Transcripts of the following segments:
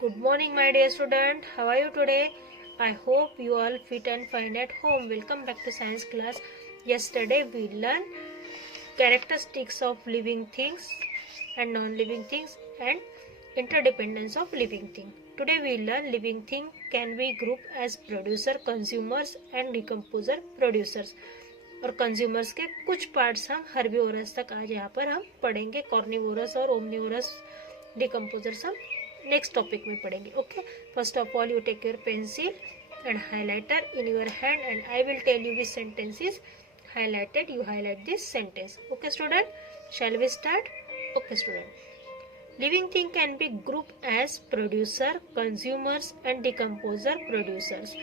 Good morning, my dear student. How are you today? I hope you all fit and fine at home. Welcome back to science class. Yesterday we learned characteristics of living things and non-living things and interdependence of living thing. Today we learn living thing can be grouped as producer, consumers and decomposer producers. और consumers के कुछ parts हम herbivores तक आज यहाँ पर हम पढ़ेंगे. कॉर्निवोरस और ओमनिवोरस डिकम्पोजर्स हम नेक्स्ट टॉपिक में पढ़ेंगे. Okay, first of all you take your pencil and highlighter in your hand and I will tell you which sentence is highlighted. You highlight this sentence. Okay student, shall we start? Okay student, living thing can be grouped as producer, consumers and decomposer producers.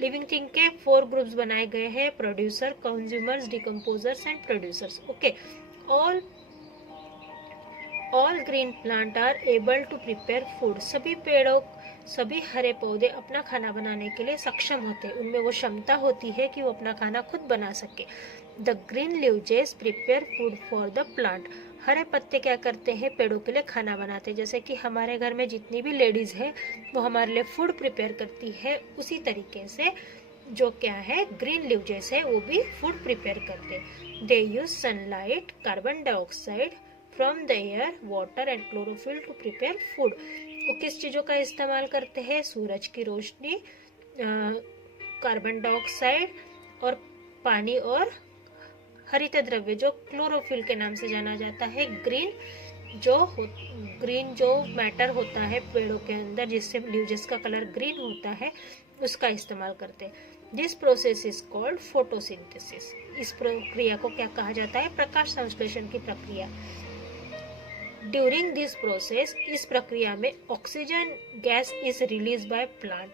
Living thing के 4 groups बनाए गए हैं: producer, consumers, decomposers and producers. Okay, all green plant are able to prepare food. सभी हरे पौधे अपना खाना बनाने के लिए सक्षम होते हैं. उनमें वो क्षमता होती है कि वो अपना खाना खुद बना सके. The green leaves prepare food for the plant. हरे पत्ते क्या करते हैं? पेड़ों के लिए खाना बनाते हैं. जैसे कि हमारे घर में जितनी भी लेडीज है वो हमारे लिए फूड प्रिपेयर करती है, उसी तरीके से जो क्या है ग्रीन लीव्स है वो भी फूड प्रिपेयर करते हैं. They use sunlight, carbon dioxide from the air, water and chlorophyll to prepare food. वो किस चीजों का इस्तेमाल करते हैं? सूरज की रोशनी, कार्बन डाइऑक्साइड और पानी और हरित द्रव्य जो क्लोरोफिल के नाम से जाना जाता है. ग्रीन जो मैटर होता है पेड़ों के अंदर जिससे लीव्स का कलर ग्रीन होता है उसका इस्तेमाल करते हैं. This process is called photosynthesis. इस प्रक्रिया को क्या कहा जाता है? प्रकाश संश्लेषण की प्रक्रिया. ड्यूरिंग दिस प्रोसेस, इस प्रक्रिया में oxygen gas is release by plant.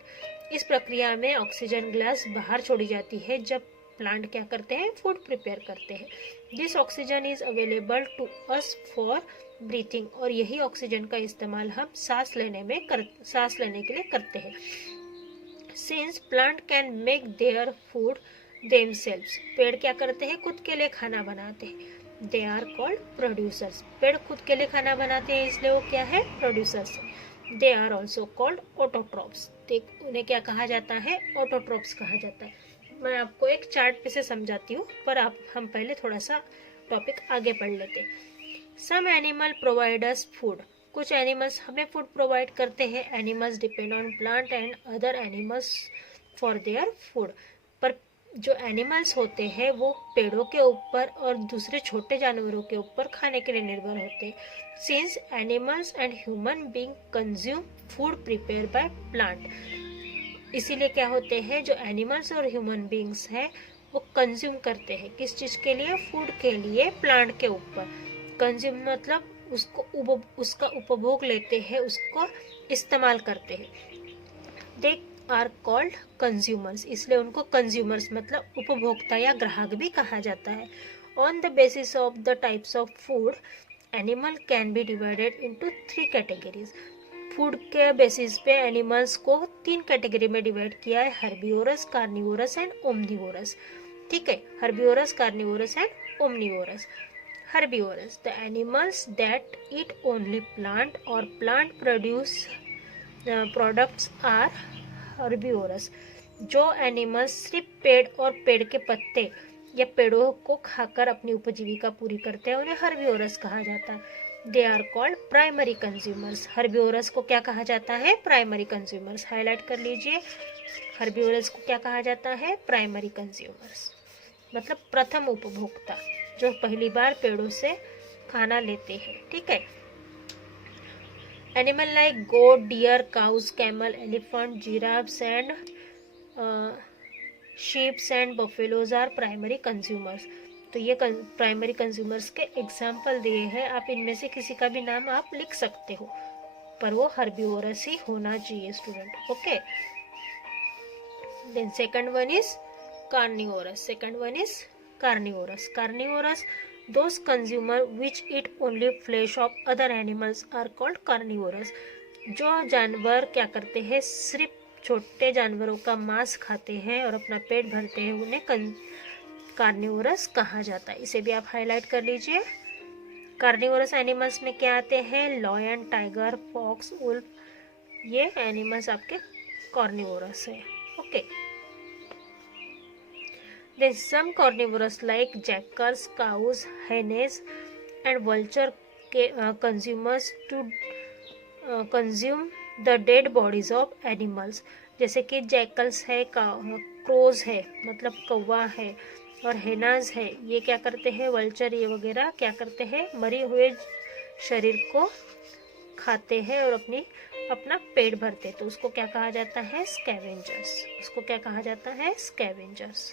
इस प्रक्रिया में ऑक्सीजन गैस बाहर छोड़ी जाती है जब प्लांट क्या करते हैं? फूड प्रिपेयर करते हैं. This oxygen is available to us for breathing. और यही ऑक्सीजन का इस्तेमाल हम सांस लेने के लिए करते हैं. Since plant can make their food themselves. पेड़ क्या करते हैं? खुद के लिए खाना बनाते हैं. They are called producers. पेड़ खुद के लिए खाना बनाते हैं इसलिए वो क्या है? Producers. They are also called autotrophs. उन्हें क्या कहा जाता है? ऑटोट्रॉप्स कहा जाता है. मैं आपको एक चार्ट पे से समझाती हूँ, पर हम पहले थोड़ा सा टॉपिक आगे पढ़ लेते. Some animal provide us food. कुछ एनिमल्स हमें फूड प्रोवाइड करते हैं. Animals depend on plant and other animals for their food. पर जो एनिमल्स होते हैं वो पेड़ों के ऊपर और दूसरे छोटे जानवरों के ऊपर खाने के लिए निर्भर होते हैं. Since animals and human being consume food prepare by plant. इसीलिए क्या होते हैं? जो एनिमल्स और ह्यूमन बीइंग्स हैं वो कंज्यूम करते हैं. किस चीज के लिए? फूड के लिए, प्लांट के ऊपर. कंज्यूम मतलब उसका उपभोग लेते हैं, उसको इस्तेमाल करते हैं. They are called consumers. इसलिए उनको कंज्यूमर्स मतलब उपभोक्ता या ग्राहक भी कहा जाता है. On the basis of the types of food, animal can be divided into 3 categories. Food के बेसिस पे एनिमल्स को 3 कैटेगरी में डिवाइड किया है: हर्बिवोरस, कार्निवोरस एंड ओमनिवोरस. ठीक है, herbivorous, carnivorous and omnivorous. Herbivorous, the animals that eat only plant और plant produce products are herbivorous. जो एनिमल्स सिर्फ पेड़ और पेड़ के पत्ते या पेड़ों को खाकर अपनी उपजीविका पूरी करते हैं उन्हें हर्बिवोरस कहा जाता है. They are called primary consumers. Herbivorous को क्या कहा जाता है? Primary consumers. हाईलाइट कर लीजिए, हर्बिवोरस को क्या कहा जाता है? प्राइमरी कंज्यूमर्स मतलब प्रथम उपभोक्ता, जो पहली बार पेड़ों से खाना लेते हैं. ठीक है. Animal like goat, deer, cows, camel, elephant, giraffes and sheeps and buffaloes are primary consumers. तो ये प्राइमरी कंज्यूमर्स के एग्जाम्पल दिए हैं. आप इनमें से किसी का भी नाम आप लिख सकते हो, पर वो हर्बिवोरस ही होना चाहिए student. Okay. Then second one is carnivorous. Carnivorous, those consumer which eat only flesh of other animals are called carnivorous. जो जानवर क्या करते हैं? सिर्फ छोटे जानवरों का मांस खाते हैं और अपना पेट भरते हैं, उन्हें कार्निवोरस कहा जाता है. इसे भी आप हाईलाइट कर लीजिए. कार्निवोरस एनिमल्स में क्या आते हैं? लॉयन, टाइगर, फॉक्स, वुल्फ, ये एनिमल्स आपके कार्निवोरस है। Okay, then some carnivorous like jackals, cows, hyenas and vulture consumers to consume the dead bodies of animals. जैसे कि जैकल्स है, क्रोज है मतलब कौवा है, और हेनाज है, ये क्या करते हैं, वल्चर ये वगैरह क्या करते हैं, मरे हुए शरीर को खाते हैं और अपना पेट भरते हैं। तो उसको क्या कहा जाता है, स्कैवेंजर्स। उसको क्या कहा जाता है, scavengers.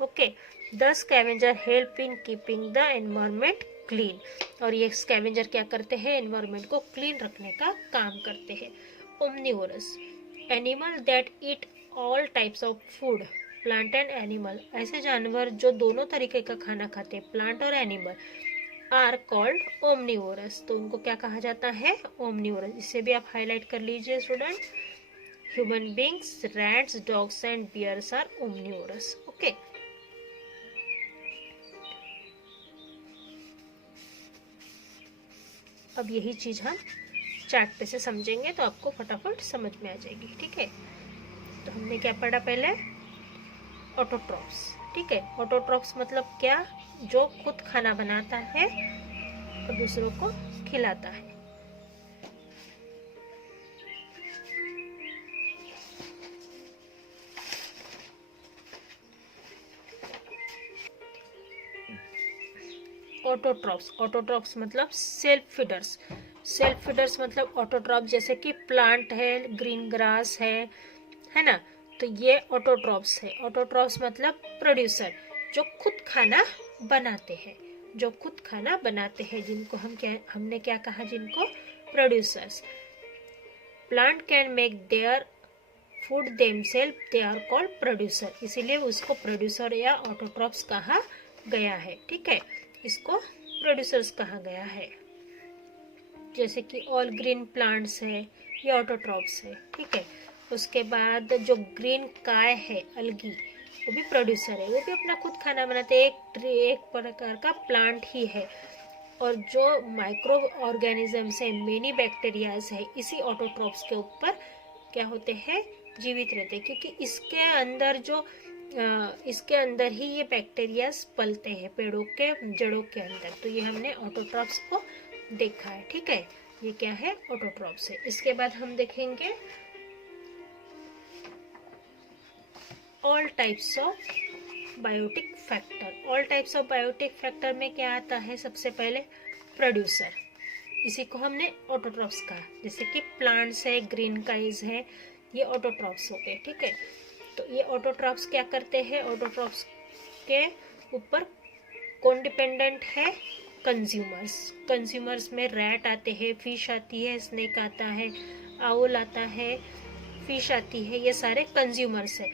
Okay, the scavenger help in keeping the environment clean. और ये स्कैवेंजर क्या करते हैं, एनवायरमेंट को क्लीन रखने का काम करते हैं। Omnivorous, animal that eat all types of food, plant and animal. ऐसे जानवर जो दोनों तरीके का खाना खाते हैं, प्लांट और एनिमल, आर कॉल्ड ओमनिवोरस। तो उनको क्या कहा जाता है, ओमनिवोरस। इसे भी आप हाईलाइट कर लीजिए student. Human beings, rats, dogs and bears are omnivorous. Okay, अब यही चीज हम चार्ट पे से समझेंगे तो आपको फटाफट समझ में आ जाएगी। ठीक है, तो हमने क्या पढ़ा पहले, ऑटोट्रॉप्स। ठीक है, ऑटोट्रॉप्स मतलब क्या, जो खुद खाना बनाता है और दूसरों को खिलाता है। ऑटोट्रॉप्स, ऑटोट्रॉप्स मतलब सेल्फ फीडर्स। सेल्फ फीडर्स मतलब ऑटोट्रॉप, जैसे कि प्लांट है, ग्रीन ग्रास है ना, तो ये ऑटोट्रॉप्स है। ऑटोट्रॉप्स मतलब प्रोड्यूसर, जो खुद खाना बनाते हैं, जो खुद खाना बनाते हैं, जिनको हमने क्या कहा, जिनको producers. Plant can make their food themselves, they are called producer. इसीलिए उसको प्रोड्यूसर या ऑटोट्रॉप्स कहा गया है। ठीक है, इसको प्रोड्यूसर्स कहा गया है। जैसे कि ऑल ग्रीन प्लांट्स है, ये ऑटोट्रॉप्स है। ठीक है, उसके बाद जो ग्रीन काय है, अलगी, वो भी प्रोड्यूसर है, वो भी अपना खुद खाना बनाते हैं, एक प्रकार का प्लांट ही है। और जो माइक्रो ऑर्गेनिजम्स है, मेनी बैक्टीरियाज है, इसी ऑटोट्रॉप्स के ऊपर क्या होते हैं, जीवित रहते हैं, क्योंकि इसके अंदर ही ये बैक्टीरियाज पलते हैं, पेड़ों के जड़ों के अंदर। तो ये हमने ऑटोट्रॉप्स को देखा है। ठीक है, ये क्या है, ऑटोट्रॉप्स है। इसके बाद हम देखेंगे all types of biotic factor. All types of biotic factor में क्या आता है, सबसे पहले प्रोड्यूसर, इसी को हमने ऑटोट्रॉप्स कहा। जैसे कि प्लांट्स है, ग्रीन काइज है, ये ऑटोट्रॉप्स हो गए। ठीक है, तो ये ऑटोट्रॉप्स क्या करते हैं, ऑटोट्रॉप्स के ऊपर कौन डिपेंडेंट है, कंज्यूमर्स। कंज्यूमर्स में रैट आते हैं, फिश आती है, स्नेक आता है, आउल आता है, फिश आती है, ये सारे कंज्यूमर्स है।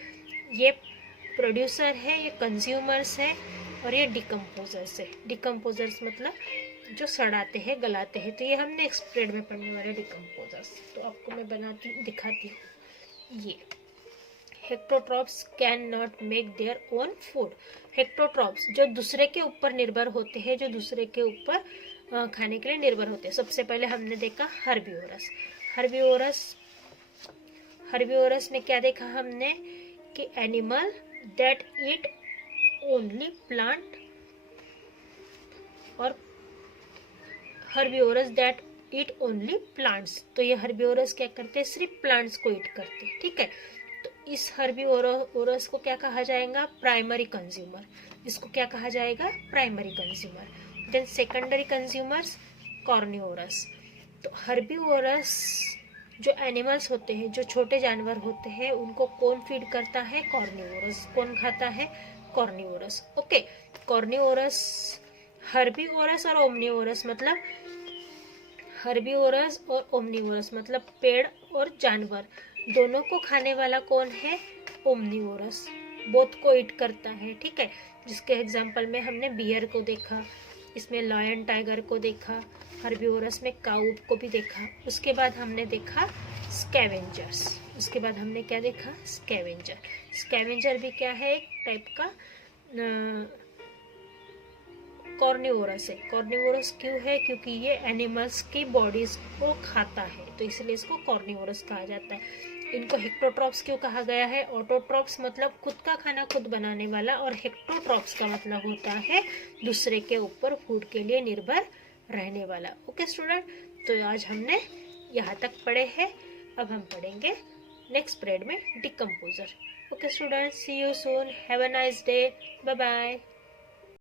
ये प्रोड्यूसर है, ये कंज्यूमर्स है, और ये डिकम्पोजर्स है। डिकम्पोजर्स मतलब जो सड़ाते हैं, गलाते हैं। तो ये हमने नेक्स्ट पीरियड में पढ़ने वाले डिकम्पोजर्स। तो आपको मैं दिखाती हूँ। ये heterotrophs can not make their own food. Heterotrophs जो दूसरे के ऊपर निर्भर होते हैं, जो दूसरे के ऊपर खाने के लिए निर्भर होते हैं। सबसे पहले हमने देखा हर्बिवोरस। हर्बिवोरस में क्या देखा हमने कि animal that eat only plant, और herbivorous that eat only plants. तो ये हर्बिवोरस क्या करते हैं, सिर्फ प्लांट्स को ईट करते हैं। ठीक है, तो इस हर्बिवोरस को क्या कहा जाएगा, प्राइमरी कंज्यूमर। इसको क्या कहा जाएगा, primary consumer. Then secondary consumers, carnivorous. तो हर्बिवोरस जो एनिमल्स होते हैं, जो छोटे जानवर होते हैं, उनको कौन फीड करता है, कार्निवोरस। कौन खाता है, कार्निवोरस। ओके, कार्निवोरस, हर्बिवोरस और ओमनिवोरस मतलब हर्बिवोरस और ओमनिवोरस मतलब पेड़ और जानवर दोनों को खाने वाला कौन है, ओमनिवोरस। बोथ को ईट करता है। ठीक है, जिसके एग्जांपल में हमने बियर को देखा, इसमें लायन टाइगर को देखा, हर्बिवोरस में काऊ को भी देखा। उसके बाद हमने देखा स्कैवेंजर्स। उसके बाद हमने क्या देखा, स्कैवेंजर। स्कैवेंजर भी क्या है, एक टाइप का कॉर्निवोरस है। कॉर्निवोरस क्यों है? क्योंकि ये एनिमल्स की बॉडीज को खाता है, तो इसलिए इसको कॉर्निवोरस कहा जाता है। इनको हेक्टोट्रॉप्स क्यों कहा गया है? ऑटोट्रॉप्स मतलब खुद का खाना खुद बनाने वाला, और हेक्टोट्रॉप्स का मतलब होता है दूसरे के ऊपर फूड के लिए निर्भर रहने वाला। ओके स्टूडेंट, तो आज हमने यहाँ तक पढ़े हैं। अब हम पढ़ेंगे नेक्स्ट पीरियड में decomposer. Okay student, see you soon, have a nice day, bye bye.